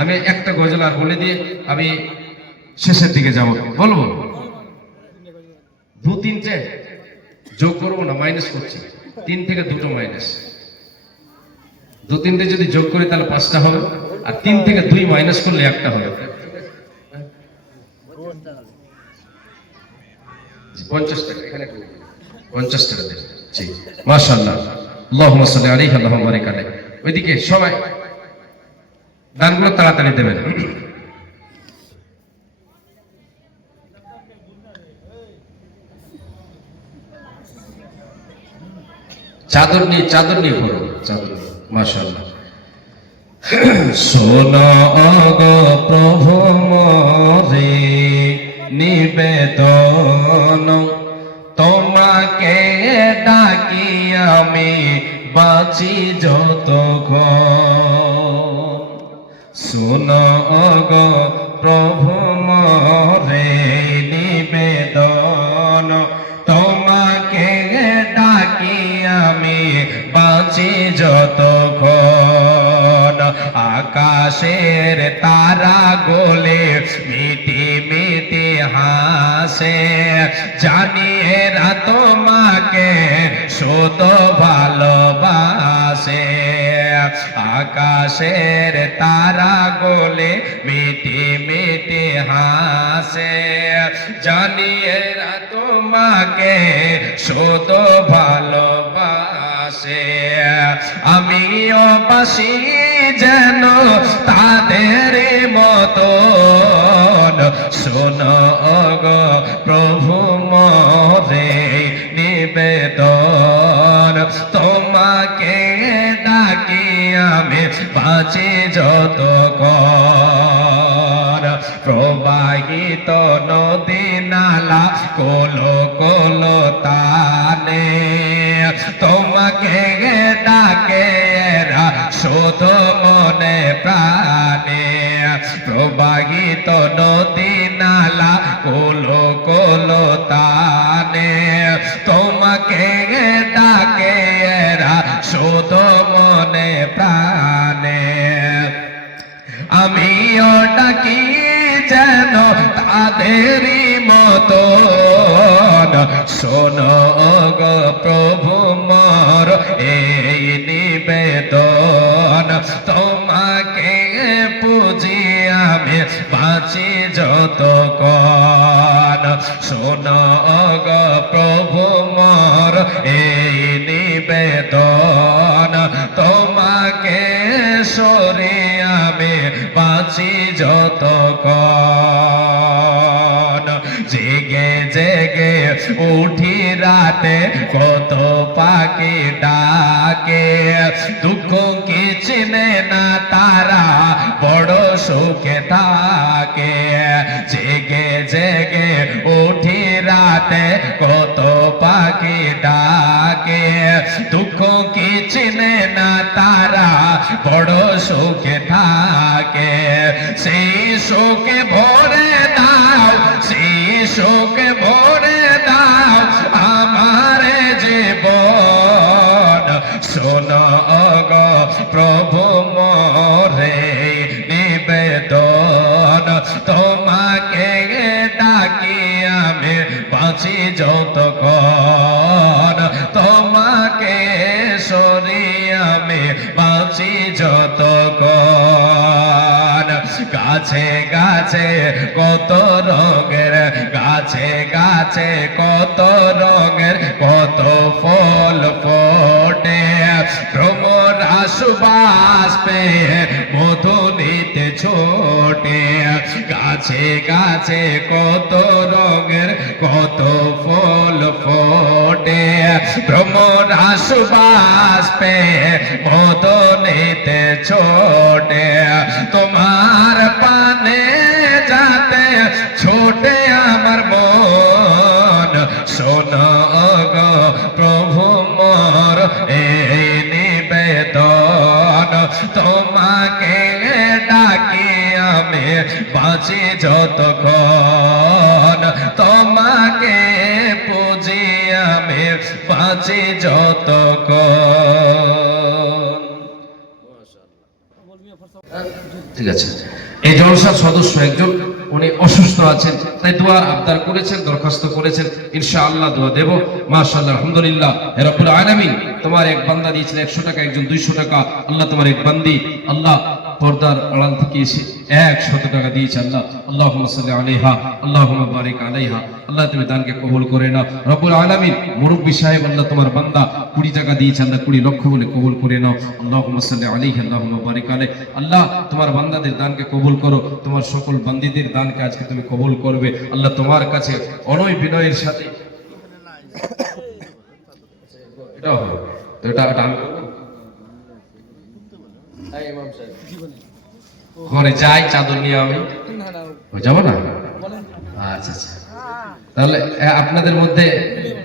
আমি একটা গজল আর বলে দিয়ে আমি শেষের দিকে যাব। বলবো দু তিনটে যোগ করবো না, মাইনাস করছি, 3 থেকে 2টো মাইনাস। 2-3টে যদি যোগ করি তাহলে 5টা হবে, আর 3 থেকে 2 মাইনাস করলে 1টা হবে। 50 টাকা এখানে 50 টাকা দেন। জি মাশাআল্লাহ, আল্লাহুম্মা সাল্লি আলাইহি আল্লাহুম্মা বারিক আলাইহি। ওইদিকে সবাই দানগুলো তাড়াতাড়ি দেবেন। চাদর নিয়ে পড়ো, চাদর নিয়ে। মাশাআল্লাহ। শোনো গো প্রভু মোরে নিবেদন, তোমাকে ডাকি আমি বাঁচি যতক্ষণ। শোনো গো প্রভু মোরে নিবেদন, তোমাকে ডাকি আমি বাঁচি যতক্ষণ। আকাশের তারা গোলে মিটি মিটি হাসে, জানি এরা তোমাকে শুধু ভালোবাসে। আকাশের তারা গোলে মিটি মিটি হাসে, জানি এরা তোমাকে শুধু ভালোবাসে। আমিও বাসি যেন তাদের মতন। শোনো গো প্রভু মোরে নিবেদন, তোমাকে ডাকি আমি বাঁচি যতক্ষণ। প্রবাহিত নদী নালা কোলো কোলো তানে, তোমাকে ডাকে এরা শুধু মনে প্রাণে। প্রবাহিত নদী নালা কোলো কোলো তানে, তোমাকে ডাকে এরা শুধু মনে প্রাণে। আমিও ডাকি যেন তাদেরই মতন। শোনো গো প্রভু মোর এই নিবেদন, তোমাকে পুজি আমি বাঁচি যতক্ষণ। শোনো গো প্রভু মোর এই নিবেদন, তোমাকে সরে আমি বাঁচি যতক্ষণ। জেগে জেগে উঠি রাতে কত পাখি ডাকে, দুঃখ কি চিনে না তারা বড় সুখে থাকে। জেগে জেগে উঠি রাতে কত পাখি ডাকে, দুঃখ কি চিনে না তারা বড় সুখে থাকে। সেই সুখে ভরে দাও, সেই সুখে ভরে দাও আমার জীবন। শোনো গো প্রভু মোরে নিবেদন, তোমাকে ডাকি আমি বাঁচি যতক্ষণ। তোমাকে সরি আমি বাঁচি যতক্ষণ। গাছে গাছে কত রঙের, গাছে গাছে কত রঙের কত ফল ফোটে। ভ্রমর সুবাস পেয়ে মধু নিতে ছোটে। গাছে গাছে কত রঙের কত ফল ফোটে। ভ্রমর সুবাস পেয়ে মধু নিতে ছোটে। তোমার পানে যাতে ছোটে আমার মন। শোনো গো প্রভু মোর এই নিবেদন, তোমাকে ডাকি আমি বাঁচি যতক্ষণ। তোমাকে পুজি আমি বাঁচি যতক্ষণ। ঠিক আছে। এই জলসার সদস্য একজন, উনি অসুস্থ আছেন, তাই দোয়ার আবদার করেছেন, দরখাস্ত করেছেন, ইনশাআল্লাহ দোয়া দেব। মাশাআল্লাহ, আলহামদুলিল্লাহ। হে রব্বুল আলামিন, তোমার এক বান্দা দিয়েছেন 100 টাকা, একজন 200 টাকা। আল্লাহ তোমার এক বান্দি আল্লাহ পর্দার আড়াল থেকে এসে 100 টাকা দিয়েছে। আল্লাহ আল্লাহুম্মা সাল্লি আলাইহা, আল্লাহুম্মা বারিক আলাইহা। আল্লাহ তুমি দানকে কবুল করে নাও রব্বুল আলামিন। মুরব্বি সাহেব আল্লাহ তোমার বান্দা 20 টাকা দিয়েছে, আল্লাহ 20 লক্ষ বলে কবুল করে নাও। আল্লাহুম্মা সাল্লি আলাইহি, আল্লাহুম্মা বারিক আলাইহি। আল্লাহ তোমার বান্দাদের দানকে কবুল করো, তোমার সকল বান্দীদের দানকে আজকে তুমি কবুল করবে। আল্লাহ তোমার কাছে অনয় বিনয়ের সাথে এটাও হবে তো, এটা আমি করবো। ইমাম সাহেব ঘরে যাই, চাদর নিয়ে আমি যাবো না। আচ্ছা আচ্ছা, তাহলে আপনাদের মধ্যে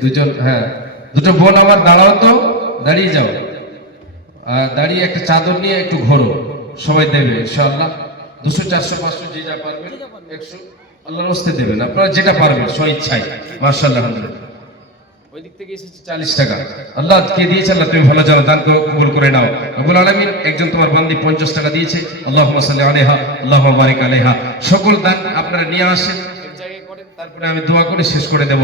দুজন, হ্যাঁ দুটো বোন আমার দাঁড়াও তো, দাঁড়িয়ে যাও, দাঁড়িয়ে একটা চাদর নিয়ে একটু ঘোরো, সবাই দেবে ইনশাআল্লাহ। 200 400 500 যে যা পারবেন, 100 আল্লাহর রাস্তায় দেবেন, আপনারা যেটা পারবেন স্বইচ্ছায়। মাশাআল্লাহ, আলহামদুলিল্লাহ। ওই দিক থেকে এসেছে 40 টাকা, আল্লাহ কে দিয়েছে, আল্লাহ তুমি ভালো জানো, দান কবুল করে নাও রব্বুল আলামিন। একজন তোমার বান্দি 50 টাকা দিয়েছে, আল্লাহুম্মা সাল্লি আলাইহা, আল্লাহুম্মা বারিক আলাইহা। সকল দান আপনারা নিয়ে আসেন, এক জায়গায় করেন, তারপরে আমি দোয়া করে শেষ করে দেব।